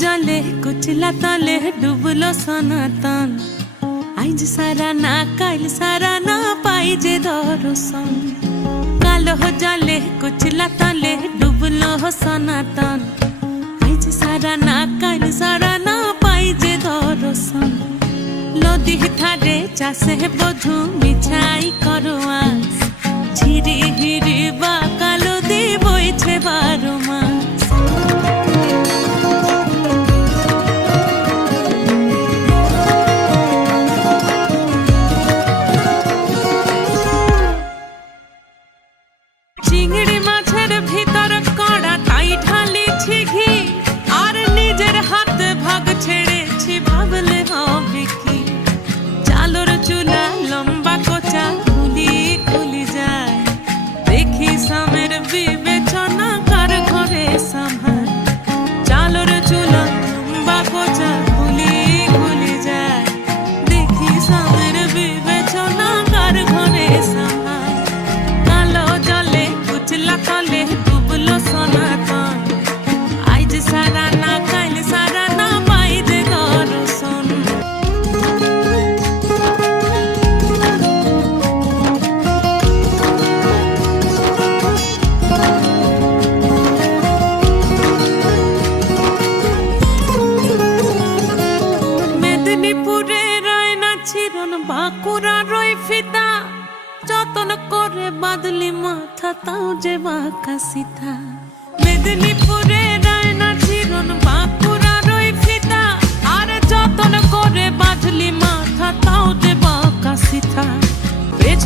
जले कुचला तले डुबलो सनातन आइज सारा ना काल सारा ना पाइजे दर्शन कालो जले कुचला तले डुबलो सनातन आइज सारा ना काल सारा ना पाइजे दर्शन नदी थारे चाषे बधु मिछाई करवा झिरी हिरी बा कालो दी बइछे 12 मास चिंगड़ी माछेर भीतर कड़ा ताई ढालिछि घी आर निजेर हाथ भाग छेड़ेछि भाबले হবে কি চালোর চুলা লম্বা কোচা খুলি খুলি যায় দেখি সামের বিবেচনা কার ঘরে সামার চালোর চুলা লম্বা কোচা খুলি খুলি যায় দেখি সামের বিবেচনা কার ঘরে সামার কালো জলে कुचला तले डुबलो सनातन आइज सारा ना काल सारा ना पाइजे दर्शन মেদিনীপুরে রয় না চিরন বাঁকুড়া রয় ফিতা যতন করে বাদলি মাথা তাও যে বাঁকা সিথা মেদিনীপুরে রায়না চিরন বাঁকুড়া রই ফিতা আর যতন করে বাদলি মাথা তাও যে বাঁকা সিথা পেছ